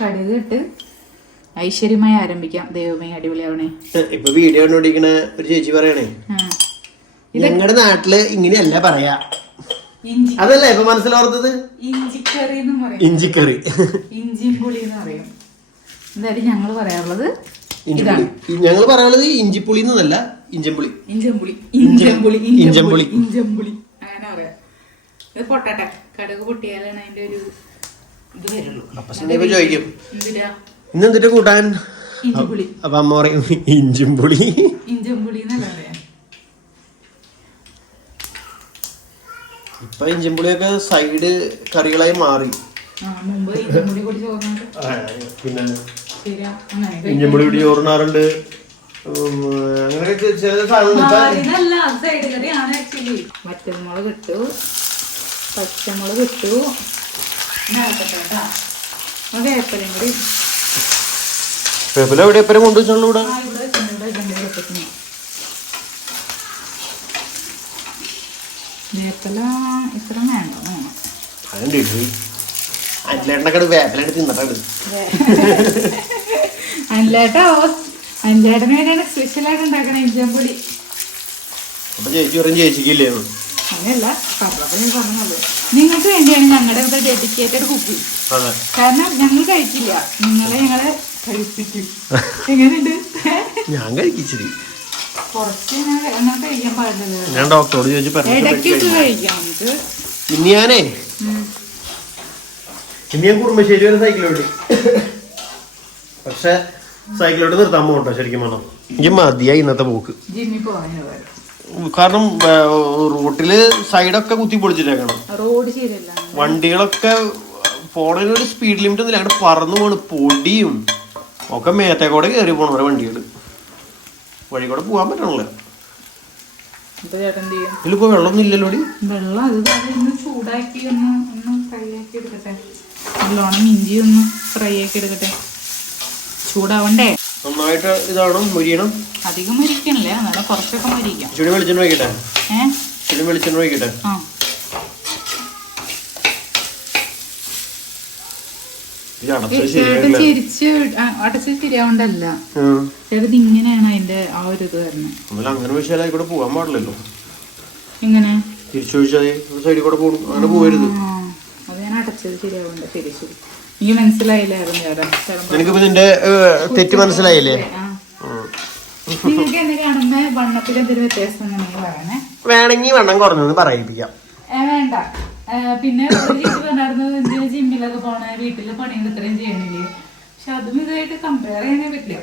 കടുക് ഇട്ട് ഐശ്വര്യമായി ആരംഭിക്കാം. ദൈവമേ, അടിപൊളിയാവണേ. ഇപ്പൊ വീഡിയോ കണ്ടോണ്ടിരിക്കണ ഒരു ചേച്ചി പറയണേ, ഞങ്ങളുടെ നാട്ടില് ഇങ്ങനെയല്ല പറയാ. അതല്ലേ ഇപ്പൊ മനസ്സിലോർത്തത്? ഇഞ്ചിക്കറി, ഇഞ്ചിക്കറി, ഇഞ്ചിപ്പുളി എന്ന് പറയും. എന്തായാലും ഞങ്ങൾ പറയാറുള്ളത് ഇഞ്ചിപ്പുളി എന്നല്ല, ഇഞ്ചമ്പുളി. അങ്ങനെ പറയാം. ഇത് പൊട്ടട്ടെ, കടുക് പൊട്ടിയാലാണ് അതിന്റെ ഒരു ഇത് വരുള്ളൂ. അപ്പൊ ചോദിക്കും ഇന്നെന്തിട്ട് കൂട്ടാൻ? അപ്പൊ അമ്മ പറയും ഇഞ്ചിമ്പുളി. ഇപ്പൊ ഇഞ്ചിമ്പുളിയൊക്കെ സൈഡ് കറികളായി മാറി. പിന്നെ ഇഞ്ചിമ്പുളി കൂടി ചോറിനാറുണ്ട്. അങ്ങനെയൊക്കെ ചില വറ്റൽമുളക് ഇട്ടു, പച്ചമുളക് ഇട്ടു, വേപ്പലയും കൂടി വേപ്പില എവിടെ എപ്പരം കൊണ്ടുവച്ചോളൂ ഇവിടെ വേപ്പല ഇത്ര വേണ്ട അഞ്ചേട്ടന് വേണ്ടിയാണ് സ്പെഷ്യലായിട്ട് ഉണ്ടാക്കണ ഇഞ്ചമ്പൊടി. അപ്പൊ ചേച്ചി പറയും ചേച്ചിക്കില്ലേ? അങ്ങനെയല്ല, പറഞ്ഞപ്പോൾ ഞാൻ പറഞ്ഞല്ലോ, നിങ്ങൾക്ക് വേണ്ടിയാണ് ഞങ്ങളുടെ ഇവിടെ ഡെഡിക്കേറ്റഡ് കുക്കിംഗ്. കാരണം ഞങ്ങൾ കഴിക്കില്ല, ഞങ്ങളെ കഴിപ്പിക്കും. എങ്ങനെയുണ്ട്? ഞാൻ കഴിക്കിച്ചിരി കുറച്ച് അങ്ങനെ കഴിക്കാൻ പാടില്ല. ഞാൻ ഡോക്ടറോട് ചോദിച്ചു ഇടയ്ക്കൊക്കെ കഴിക്കാം നമുക്ക്. ഇനി ഞാൻ കുറുമ്പശ്ശേരി വരെ സൈക്കിളോട്ട്, പക്ഷെ സൈക്കിളോട്ട് നിർത്താൻ പോകട്ടോ. ശരിക്കും പറഞ്ഞോ എനിക്ക് മതിയായി ഇന്നത്തെ പോക്ക്. ജിമ്മിൽ പോകാൻ കാരണം റോട്ടില് സൈഡൊക്കെ കുത്തി പൊളിച്ചിട്ടേക്കണം. റോഡ് ശരിയല്ല, വണ്ടികളൊക്കെ പോണൊരു സ്പീഡ് ലിമിറ്റ് ഒന്നുമില്ല, അങ്ങോട്ട് പറന്നു പോണ്. പൊടിയും ഒക്കെ മേത്തേക്കൂടെ കയറി പോണ ഓരോ വണ്ടികള്. വഴി കൂടെ പോകാൻ പറ്റണല്ലോ. ഇതിലിപ്പോ വെള്ളമൊന്നും ഇല്ലല്ലോ. വെള്ളം അത് ചൂടാക്കി ഒന്ന് ഫ്രൈ ആക്കി എടുക്കട്ടെ. നല്ലോണം ഇഞ്ചി ഒന്ന് ഫ്രൈ ആക്കി എടുക്കട്ടെ. ചൂടാവണ്ടേ? നന്നായിട്ട് ഇതാണ് മൊരിയണം. അധികം മരിക്കണല്ലേ, നല്ല കുറച്ചൊക്കെ മരിക്കാം. ചുടി വെളിച്ചെണ്ണ വയ്ക്കട്ടെ. ചുടി വെളിച്ചെണ്ണ വയ്ക്കട്ടെ. അടച്ച് തിരിയാവണ്ടല്ല, ചിലത് ഇങ്ങനെയാണ് അതിന്റെ ആ ഒരു ഇത് വരുന്നത്. അങ്ങനെ വെച്ചാൽ കൂടെ പോകാൻ പാടില്ലല്ലോ. എങ്ങനെ തിരിച്ചു വെച്ചാൽ സൈഡിൽ കൂടെ പോകും, അങ്ങനെ പോകരുത്. അത് ഞാൻ അടച്ചത് ശരിയാവണ്ട. തിരിച്ചു എനിക്ക് മനസ്സിലായില്ലായിരുന്നു. എനിക്കിപ്പോ നിന്റെ തെറ്റ് മനസ്സിലായില്ലേ? നിങ്ങൾക്ക് എന്നെ കാണുമ്പോ വണ്ണത്തിൽ എന്തൊരു വ്യത്യാസം പറയണേ. വേണമെങ്കിൽ വണ്ണം കുറഞ്ഞു പറയിപ്പിക്കാം. വേണ്ട. പിന്നെ പറഞ്ഞായിരുന്നു ജിമ്മിലൊക്കെ പോണ, വീട്ടില് പണികൾ ഇത്രയും ചെയ്യണില്ലേ. പക്ഷെ അതും ഇതായിട്ട് കമ്പയർ ചെയ്യാനേ പറ്റില്ല.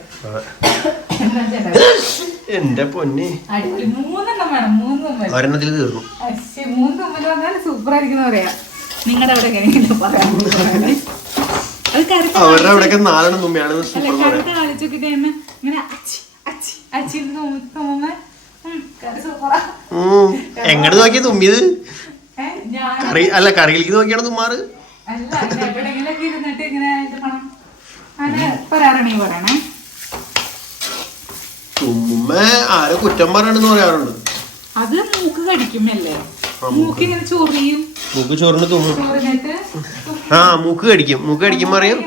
എന്റെ പൊന്നെ, അടിപൊളി. 3 എണ്ണം വേണം. 3 തുമ്മൽ. ഒരെണ്ണത്തിൽ തീർന്നു. 3 തുമ്മൽ വന്നാൽ സൂപ്പർ ആയിരിക്കും പറയാ. നിങ്ങളുടെ അവിടെ എങ്ങനെയെങ്കിലും പറയാൻ അവരുടെ അവിടെയൊക്കെ 4 എണ്ണം തുമ്മിയാണ്. കറുത്ത കളിച്ചോക്കിട്ട് ഇങ്ങനെ അച്ചി തുമ്മുമ്പോ സൂപ്പറാ. എങ്ങോട്ട് നോക്കിയാ തുമ്മിയത്? അല്ല, കറിയിലേക്ക് നോക്കിയാണ് തുമ്മാറ്. അല്ല, എവിടെയെങ്കിലൊക്കെ ഇരുന്നിട്ട് ഇങ്ങനെ മണം അങ്ങനെ പറയാറാണ് ഈ പറയണേ. തുമ്മ ആരോ കുറ്റം പറയണെന്ന് പറയാറുണ്ട്. അത് മൂക്ക് കടിക്കുമല്ലേ, മൂക്കിങ്ങനെ ചൊറിയും. മൂക്ക് ചോറിന് തുമ്മും. മൂക്ക് കടിക്കും. മൂക്ക് കടിക്കും പറയും.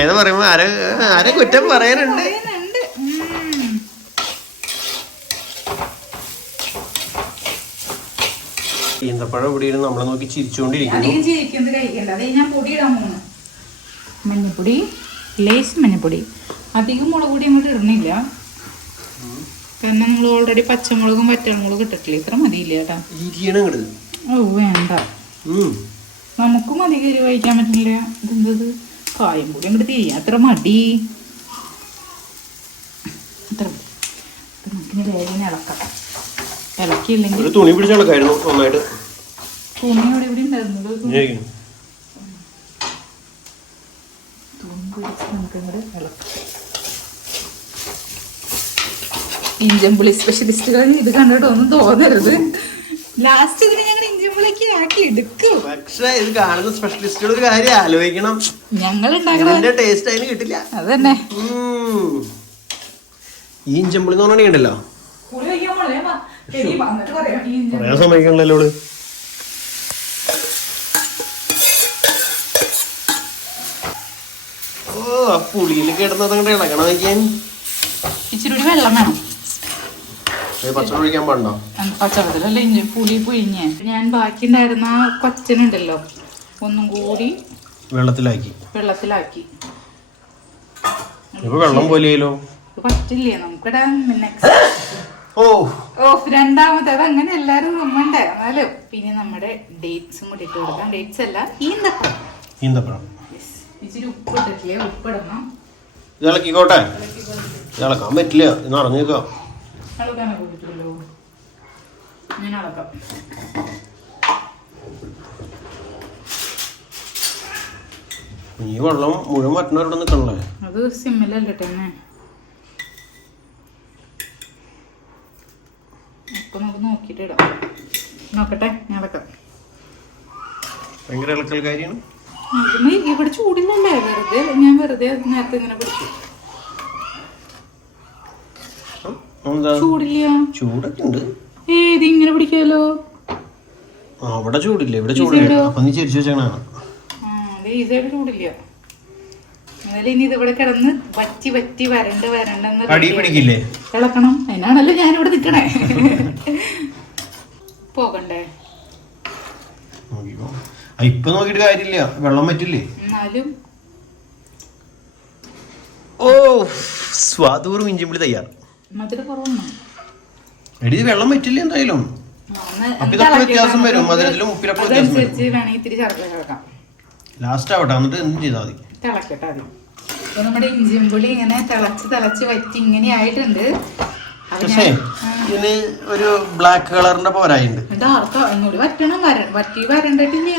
ഏതാ പറയുമ്പോ ആരെ കുറ്റം പറയാനുണ്ട്. ഈന്തപ്പഴം ഇവിടെ ഇരുന്ന് നമ്മളെ നോക്കി ചിരിച്ചുകൊണ്ടിരിക്കുന്നു. മഞ്ഞപ്പൊടി, ലേശം മഞ്ഞപ്പൊടി, അധികം മുളക് പൊടി അങ്ങോട്ട് ഇടണില്ല. കാരണം നമ്മൾ ഓൾറെഡി പച്ചമുളകും വറ്റൽമുളകും ഇട്ടിട്ടില്ല. ഇത്ര മതിയില്ല കേട്ടാ. ഓ വേണ്ട, നമുക്കും അധികം എരിവ് കഴിക്കാൻ പറ്റില്ല. ഇതെന്തത് കായം കൂടി അങ്ങോട്ട് തിരിയാ. അത്ര മടി. അത്ര നമുക്കിനി വേഗം ഇളക്കാം. ഇളക്കിയില്ലെങ്കിൽ തുണി പിടിച്ചിളക്കായിരുന്നു നന്നായിട്ട്. തുണി ഇവിടെ ഇവിടെ ഉണ്ടായിരുന്നത്. ഇഞ്ചമ്പുളി സ്പെഷ്യലിസ്റ്റുകൾ ഇത് കണ്ടിട്ട് ഒന്നും തോന്നരുത്. ലാസ്റ്റ് ഇതിന് ഞങ്ങൾ ഇഞ്ചമ്പുളിക്ക് ആക്കി എടുക്കും. പക്ഷേ ഇത് കാണുന്ന സ്പെഷ്യലിസ്റ്റുകൾ ഒരു കാര്യം ആലോചിക്കണം. ഞങ്ങൾ ഉണ്ടാക്കുന്ന ടേസ്റ്റ് അതിന് കിട്ടില്ല. അതന്നെ. ഈ ഇഞ്ചമ്പുളി എന്ന് പറഞ്ഞാൽ ഉണ്ടല്ലോ, പറയാൻ സമയക്കണല്ലോ. ഓ, പുളിയിൽ കിടന്നത് അങ്ങോട്ട് ഇളകണം. നോക്കിയാൻ ഇച്ചിരി വെള്ളം വേണം. പച്ചവെള്ളം ഒഴിക്കാൻ പാടണ്ടോ? പച്ചവെള്ളത്തിലല്ല ഇഞ്ചി പുളി പുഴിഞ്ഞ. ഞാൻ ബാക്കി ഉണ്ടായിരുന്ന കൊച്ചനുണ്ടല്ലോ, ഒന്നും കൂടി വെള്ളത്തിലാക്കി. ഇപ്പൊ വെള്ളം പോലെയല്ലോ. പറ്റില്ലേ നമുക്കിടെ. രണ്ടാമത്തെ അത് അങ്ങനെ എല്ലാരും നമ്മണ്ടേ. എന്നാലും പിന്നെ നമ്മുടെ ഡേറ്റ്സും കൂടി ഇട്ട് കൊടുക്കാം. ഡേറ്റ്സ് അല്ല, ഈന്തപ്പഴം. ഇച്ചിരി ഉപ്പ് ഇട്ടിട്ടില്ലേ, ഉപ്പിടണം. ഇളക്കിക്കോട്ടെ. ഇളക്കാൻ പറ്റില്ല, ഇന്ന് അറിഞ്ഞേക്കാം. ഇളക്കാനൊക്കെ പറ്റില്ലല്ലോ, ഞാൻ ഇളക്കാം. ഈ വെള്ളം മുഴുവൻ വറ്റണവരുടെ നിൽക്കണല്ലേ. അത് സിമ്മിലല്ലേ തന്നെ. അപ്പൊ നമുക്ക് നോക്കിട്ട് ഇടാം. നോക്കട്ടെ, ഞാൻ ഇളക്കാം. ഭയങ്കര ഇളക്കൽക്കാരിയാണ്. ഇവിടെ ചൂടില്ലല്ലേ, ഞാൻ വെറുതെ നേരത്തെ ഇങ്ങനെ പിടിച്ചു. ചൂടില്ല. ചൂടൊക്കെ ഉണ്ട്. ഇങ്ങനെ പിടിക്കാലോ. അവിടെ ചൂടില്ല, ഇവിടെ ചൂടില്ല. അപ്പൊ നീ ചിരിച്ചു വെച്ചാണ്. ഈ സൈഡ് ചൂടില്ല. എന്നാലും ഇനി ഇതിവിടെ കിടന്ന് വറ്റി വറ്റി വരണ്ടെന്ന് ഇളക്കണം. അതിനാണല്ലോ ഞാനിവിടെ നിക്കണേ. പോകണ്ടേ? ഇപ്പൊ നോക്കിട്ട് കാര്യമില്ല, വെള്ളം പറ്റില്ലേ. എന്നാലും ഓ സ്വാദൂറും ഇഞ്ചിമ്പുളി തയ്യാറ്. മധുരം കുറവാണ്. എടി വെള്ളം പറ്റില്ല എന്തായാലും. അപ്പൊ ഇതൊക്കെ വ്യത്യാസം വരും, മധുരത്തിലും ഉപ്പിലൊക്കെ വ്യത്യാസം വരും. ലാസ്റ്റ് ആവട്ടെ, എന്നിട്ട് എന്ത് ചെയ്താൽ മതി. തിളക്കട്ടെ. അപ്പൊ നമ്മുടെ ഇഞ്ചിമ്പുളി ഇങ്ങനെ തിളച്ച് വറ്റി ഇങ്ങനെ ആയിട്ടുണ്ട്. ഇതിന് ഒരു ബ്ലാക്ക് കളറിന്റെ പോരായിണ്ട്. ഒന്നുകൂടി വറ്റണം. വറ്റി വരണ്ടിട്ടില്ല.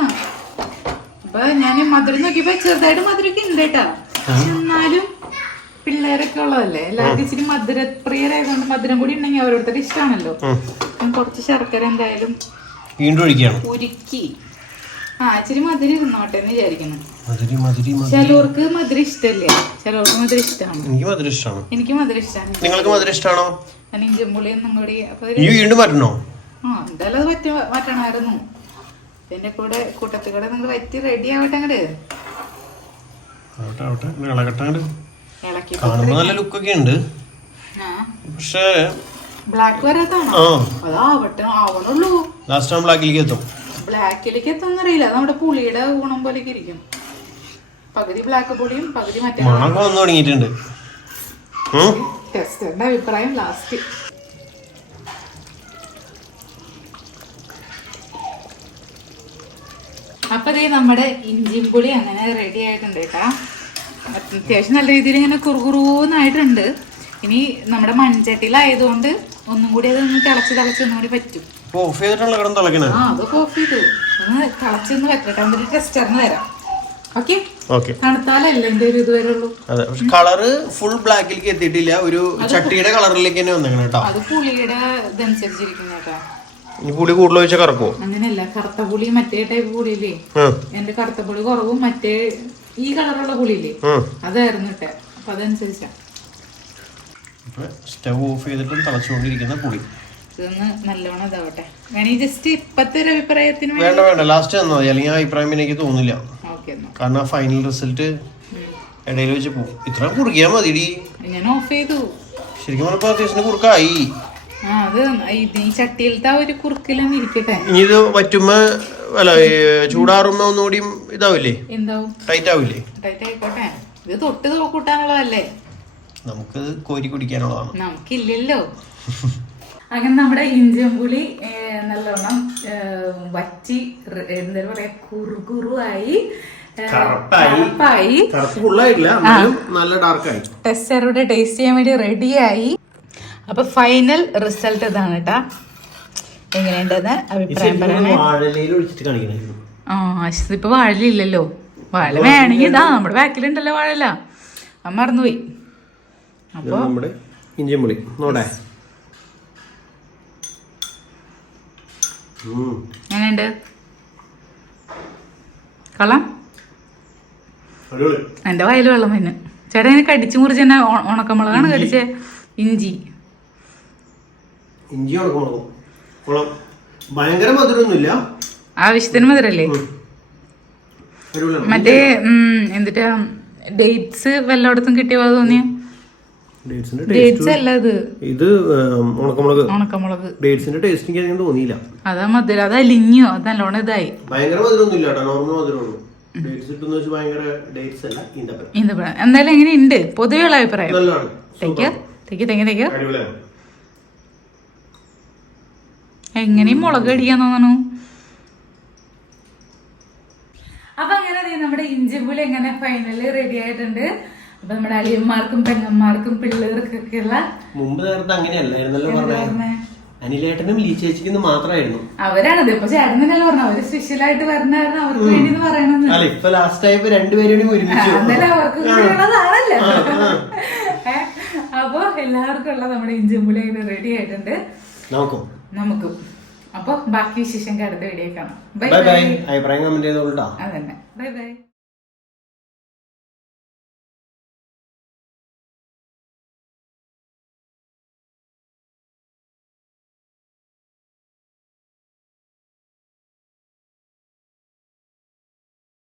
അപ്പൊ ഞാൻ മധുരം നോക്കിയപ്പോ ചെറുതായിട്ട് മധുരമൊക്കെ ഉണ്ട് കേട്ടാ. എന്നാലും പിള്ളേരൊക്കെ ഉള്ളതല്ലേ, എല്ലാവർക്കും ഇച്ചിരി മധുരപ്രിയരായതുകൊണ്ട് മധുരം കൂടി ഉണ്ടെങ്കിൽ ഓരോരുത്തരുടെ ഇഷ്ടമാണല്ലോ. കുറച്ച് ശർക്കര എന്തായാലും വീണ്ടും ഒഴിക്കുകയാണ്. ഉരുക്കി ഇച്ചിരി മധുരം ഇരുന്നോട്ടെ എന്ന് വിചാരിക്കുന്നു. ചിലവർക്ക് മധുരം ഇഷ്ടല്ലേ, ചിലവർക്ക് മധുരം ഇഷ്ടമാണ്. എനിക്ക് മധുരം ഇഷ്ടമാണ്. എനിക്ക് മധുരം ഇഷ്ടമാണ്. നിങ്ങൾക്ക് മധുരം ഇഷ്ടമാണോ? ഇഞ്ചിമ്പുളി ഒന്നും കൂടി വീണ്ടും വരണോ? എന്തായാലും അത് വറ്റണമായിരുന്നു. എന്റെ കൂടെ കൂട്ടത്തിൽ കൂടെ നിങ്ങൾ വറ്റി റെഡി ആവട്ടെ. അങ്ങോട്ട് കാണുമ്പോ നല്ല ലുക്കൊക്കെ ഉണ്ട്, പക്ഷേ ബ്ലാക്ക് വരാത്താണോ? അതാവട്ടെ, ആവണുള്ളൂ. ലാസ്റ്റ് ബ്ലാക്കിലേക്ക് എത്തും. ബ്ലാക്കിലേക്ക് എത്തുന്നറിയില്ല, നമ്മുടെ പുളിയുടെ ഗുണം പോലെയൊക്കെ ഇരിക്കും. പകുതി ബ്ലാക്ക് പുളിയും പകുതി മറ്റേ മണമൊക്കെ വന്നു തുടങ്ങിയിട്ടുണ്ട്. ടെസ്റ്ററിന്റെ അഭിപ്രായം ലാസ്റ്റ്. അപ്പൊ നമ്മുടെ ഇഞ്ചിമ്പുളി അങ്ങനെ റെഡി ആയിട്ടുണ്ട് കേട്ടാ. അത്യാവശ്യം നല്ല രീതിയിൽ ഇങ്ങനെ കുറുകുറൂന്നായിട്ടുണ്ട്. ഇനി നമ്മുടെ മൺചട്ടിയിലായതുകൊണ്ട് ഒന്നും കൂടി അതൊന്ന് തിളച്ച് ഒന്നും കൂടി പറ്റും. അതൊക്കെ ഓഫ് ചെയ്തു ഒന്ന് തിളച്ചൊന്ന് വെക്കട്ടെ. ഒരു ടെസ്റ്ററിന് തരാം. ഓക്കെ, തണുത്താലല്ലേ എന്റെ ഒരു ഇത് വരുള്ളൂ. കളറ് ഫുൾ ബ്ലാക്കിലേക്ക് എത്തിയിട്ടില്ല, ഒരു ചട്ടിയുടെ കളറിലേക്ക് തന്നെ വന്നേക്കണം കേട്ടോ. അത് പുളിയുടെ ഇതനുസരിച്ചിരിക്കും കേട്ടോ. പുളി കൂടുതൽ വെച്ചാൽ കറക്കോ? അങ്ങനെയല്ല, കറുത്ത പുളി മറ്റേ ടൈപ്പ് പുളിയില്ലേ, എന്റെ കറുത്ത പുളി കുറവും മറ്റേ ഈ കളറുള്ള പുളിയില്ലേ അതായിരുന്നു ഇട്ടെ. അപ്പൊ അതനുസരിച്ചാ. സ്റ്റവ് ഓഫ് ചെയ്തിട്ടും തിളച്ചുകൊണ്ടിരിക്കുന്ന പുളി ഇതൊന്ന് നല്ലോണം ഇതാവട്ടെ. വേണമെങ്കിൽ ജസ്റ്റ് ഇപ്പത്തെ ഒരു അഭിപ്രായത്തിന് വേണ്ട ലാസ്റ്റ് തന്നാ മതി, അല്ലെങ്കിൽ ആ അഭിപ്രായം എനിക്ക് തോന്നില്ല. കാരണം ഫൈനൽ റിസൾട്ട് ഇടയിൽ വെച്ച് പോകും. ഇത്ര കുറുകിയാ മതിടി. ഞാൻ ഓഫ് ചെയ്തു. ശരിക്കും പറഞ്ഞപ്പോ അത്യാവശ്യം കുറുക്കായി. അത് ഈ ചട്ടിയിലത്തെ ഒരു കുറുക്കിലും ഇരിക്കട്ടെ. ഇനി ഇത് വറ്റുമ്പോ അല്ല ചൂടാറുമ്പോ ഒന്നുകൂടി ഇതാവില്ലേ, എന്താവും, ടൈറ്റ് ആവില്ലേ? ടൈറ്റ് ആയിക്കോട്ടെ. ഇത് തൊട്ട് കൂട്ടാനുള്ളതല്ലേ, നമുക്ക് കോരി കുടിക്കാനുള്ളതാണ്. നമുക്കില്ലല്ലോ. അങ്ങനെ നമ്മുടെ ഇഞ്ചിമ്പുളി നല്ലോണം വറ്റി എന്താ പറയാ കുറുകുറുവായി ടെസ്റ്ററുടെ ടേസ്റ്റ് ചെയ്യാൻ വേണ്ടി റെഡിയായി. അപ്പൊ ഫൈനൽ റിസൾട്ട് ഇതാണ് കേട്ടാ. എങ്ങനെയുണ്ടെന്ന് അഭിപ്രായം പറയണേ. ഇപ്പൊ വാഴയില്ലല്ലോ, വാഴ വേണമെങ്കിൽ ഇതാ നമ്മുടെ ബാക്കിലുണ്ടല്ലോ വാഴല, മറന്നുപോയി. അപ്പൊ നമ്മുടെ ഇഞ്ചിമ്പുളി നോടേ എങ്ങനെയുണ്ട് കള്ളം? എന്റെ വായിൽ വെള്ളം വന്ന്. ചേട്ടാ ഇങ്ങനെ കടിച്ചു മുറിച്ച് തന്നെ ഉണക്കമുളകാണ് കടിച്ചേ. ഇഞ്ചി ഉണക്കമുളകും ഭയങ്കര മധുരമൊന്നുമില്ല, ആവശ്യത്തിന് മധുരല്ലേ. മറ്റേ എന്നിട്ടാ ഡേറ്റ്സ് വല്ലയിടത്തും കിട്ടിയോ തോന്നിയ? ഡേറ്റ്സ് അല്ല ഇത് ഉണക്കമുളക്. ഡേറ്റ്സിന്റെ ടേസ്റ്റ് എനിക്ക് തോന്നിയില്ല. അതാ മധുരം, അത് അലിഞ്ഞോ, അത് നല്ലോണം ഇതായി. ഭയങ്കര മധുരമൊന്നുമില്ല, നോർമൽ മധുരമുള്ളൂ. എന്തായാലും എങ്ങനെയുണ്ട് പൊതുവെയുള്ള അഭിപ്രായം? എങ്ങനെയും മുളക് അടിക്കാൻ തോന്നണു. അപ്പൊ അങ്ങനെ നമ്മുടെ ഇഞ്ചിമ്പുളി എങ്ങനെ ഫൈനലി റെഡി ആയിട്ടുണ്ട്. അപ്പൊ നമ്മുടെ അളിയന്മാർക്കും പെങ്ങന്മാർക്കും പിള്ളേർക്കൊക്കെ ഉള്ള മുമ്പ് നേരത്തെ അങ്ങനെയല്ലായിരുന്നല്ലോ പറഞ്ഞേ. അനിലേട്ടനും ലീച്ചേച്ചിക്കും മാത്രമായിരുന്നു. അവരാണത് ഇപ്പൊ ചേട്ടനല്ലേ പറഞ്ഞു, അവര് സ്പെഷ്യൽ ആയിട്ട് വരണായിരുന്നു അവർക്ക് വേണ്ടി പറയണെന്ന്. ഇപ്പൊ ലാസ്റ്റ് ആയപ്പോ രണ്ടുപേരും ഒരുമിച്ച് അവർക്ക് ഉള്ളതാണല്ലോ. അപ്പൊ എല്ലാവർക്കും ഉള്ള നമ്മുടെ ഇഞ്ചിമ്പുളി റെഡി ആയിട്ടുണ്ട്. നമുക്കും അപ്പൊ ബാക്കി വിശേഷം അടുത്ത വീഡിയോ കാണാം. Bye bye. അഭിപ്രായം കമന്റ് ചെയ്തോളൂ. അതന്നെ. Bye bye.